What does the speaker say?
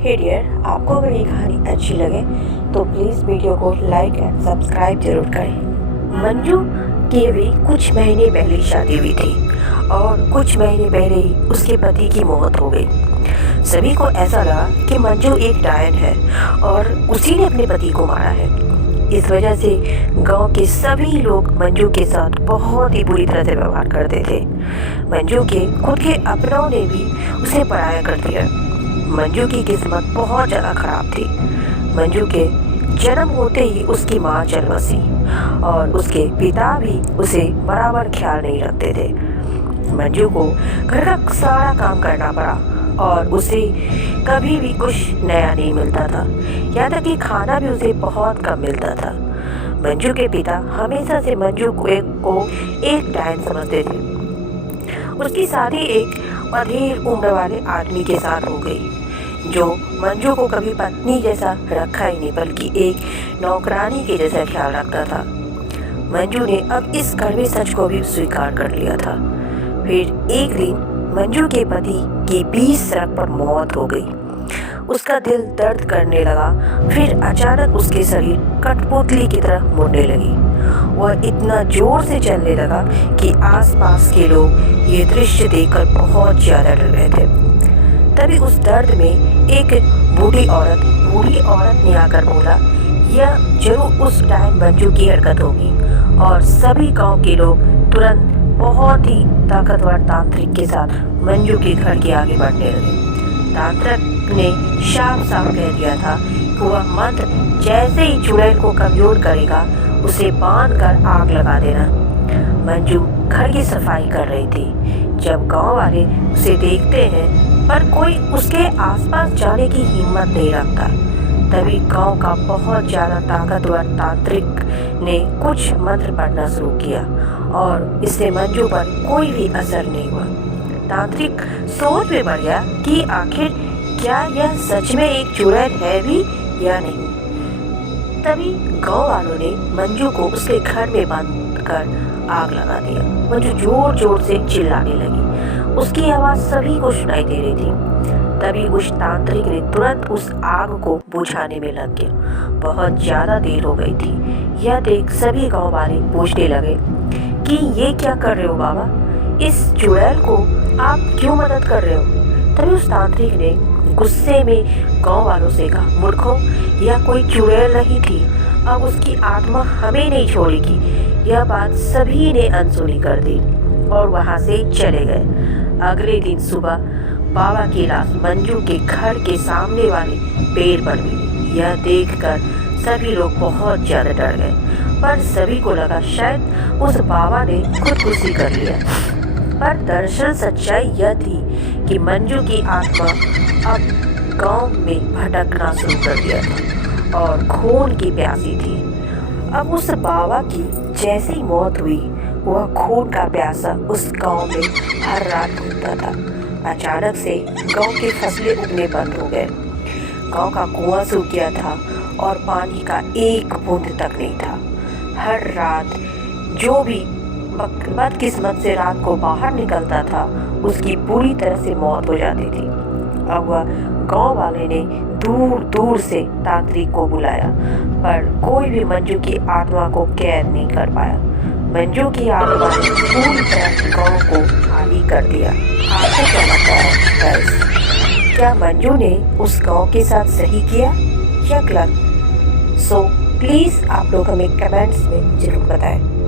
हे dear, आपको अगर ये कहानी अच्छी लगे तो प्लीज़ वीडियो को लाइक एंड सब्सक्राइब जरूर करें। मंजू की अभी कुछ महीने पहले ही शादी हुई थी और कुछ महीने पहले ही उसके पति की मौत हो गई। सभी को ऐसा लगा कि मंजू एक डायन है और उसी ने अपने पति को मारा है। इस वजह से गांव के सभी लोग मंजू के साथ बहुत ही बुरी तरह से व्यवहार करते थे। मंजू के खुद के अपनों ने भी उसे पराया कर दिया। मंजू की किस्मत बहुत ज़्यादा खराब थी। मंजू के जन्म होते ही उसकी माँ चल बसी और उसके पिता भी उसे बराबर ख्याल नहीं रखते थे। मंजू को घर का सारा काम करना पड़ा और उसे कभी भी कुछ नया नहीं मिलता था। यहाँ तक कि खाना भी उसे बहुत कम मिलता था। मंजू के पिता हमेशा से मंजू को एक डायन समझते थे। उसकी शादी एक अधेड़ उम्र वाले आदमी के साथ हो गई जो मंजू को कभी पत्नी जैसा रखा ही नहीं बल्कि एक नौकरानी के जैसा ख्याल रखता था। मंजू ने अब इस कड़वे सच को भी स्वीकार कर लिया था। फिर एक दिन मंजू के पति की 20 सड़क पर मौत हो गई। उसका दिल दर्द करने लगा। फिर अचानक उसके शरीर कठपुतली की तरह मुड़ने लगी। वह इतना जोर से चलने लगा कि आसपास के लोग ये दृश्य देखकर बहुत ज़्यादा डर गए थे। तभी उस दर्द में एक बूढ़ी औरत ने आकर बोला, यह जरूर उस डायन मंजू की हरकत होगी। और सभी गांव के लोग तुरंत बहुत ही ताकतवर तांत्रिक के साथ मंजू के घर के आगे बढ़ने लगे। तांत्रिक ने साफ साफ कह दिया था कि वह मंत्र जैसे ही चुड़ैल को कमजोर करेगा उसे बांध कर आग लगा देना। मंजू घर की सफाई कर रही थी। जब गांव वाले उसे देखते हैं पर कोई उसके आसपास जाने की हिम्मत नहीं रखता। तभी गांव का बहुत ज़्यादा ताकतवर तांत्रिक ने कुछ मंत्र पढ़ना शुरू किया और इससे मंजू पर कोई भी असर नहीं हुआ। तांत्रिक सोच में पड़ गया कि आखिर क्या यह सच में एक चुड़ैल है भी या नहीं। तभी गांव वालों ने मंजू को उसके घर में बंद कर आग लगा दिया। मंजू जोर जोर से चिल्लाने लगी। उसकी आवाज़ सभी को सुनाई दे रही थी। तभी उस तांत्रिक ने तुरंत उस आग को बुझाने में लग गया। बहुत ज़्यादा देर हो गई थी। यह देख सभी गांव वाले पूछने लगे कि ये क्या कर रहे हो बाबा, इस चुड़ैल को आप क्यों मदद कर रहे हो। तभी उस तांत्रिक ने गुस्से में गांव वालों से कहा, मूर्खों, यह कोई चुड़ैल नहीं थी, अब उसकी आत्मा हमें नहीं छोड़ेगी। यह बात सभी ने अनसुनी कर दी और वहाँ से चले गए। अगले दिन सुबह बाबा की लाश मंजू के घर के सामने वाले पेड़ पर मिली। यह देखकर सभी लोग बहुत ज़्यादा डर गए, पर सभी को लगा शायद उस बाबा ने खुदकुशी कर लिया। पर दरअसल सच्चाई यह थी कि मंजू की आत्मा अब गांव में भटकना शुरू कर दिया था और खून की प्यासी थी। अब उस बाबा की जैसी मौत हुई वह खून का प्यासा उस गांव में हर रात घूमता था। अचानक से गांव की फसलें उगने बंद हो गए। गांव का कुआं सूख गया था और पानी का एक बूंद तक नहीं था। हर रात जो भी बदकिस्मत से रात को बाहर निकलता था उसकी पूरी तरह से मौत हो जाती थी। अब वह गांव वाले ने दूर दूर से तांत्रिक को बुलाया पर कोई भी मंजू की आत्मा को कैद नहीं कर पाया। मंजू की आत्मा ने पूरी तरह गांव को खाली कर दिया। आपको क्या लगता है गाइस, क्या मंजू ने उस गांव के साथ सही किया या गलत? सो प्लीज़ आप लोग हमें कमेंट्स में जरूर बताएं।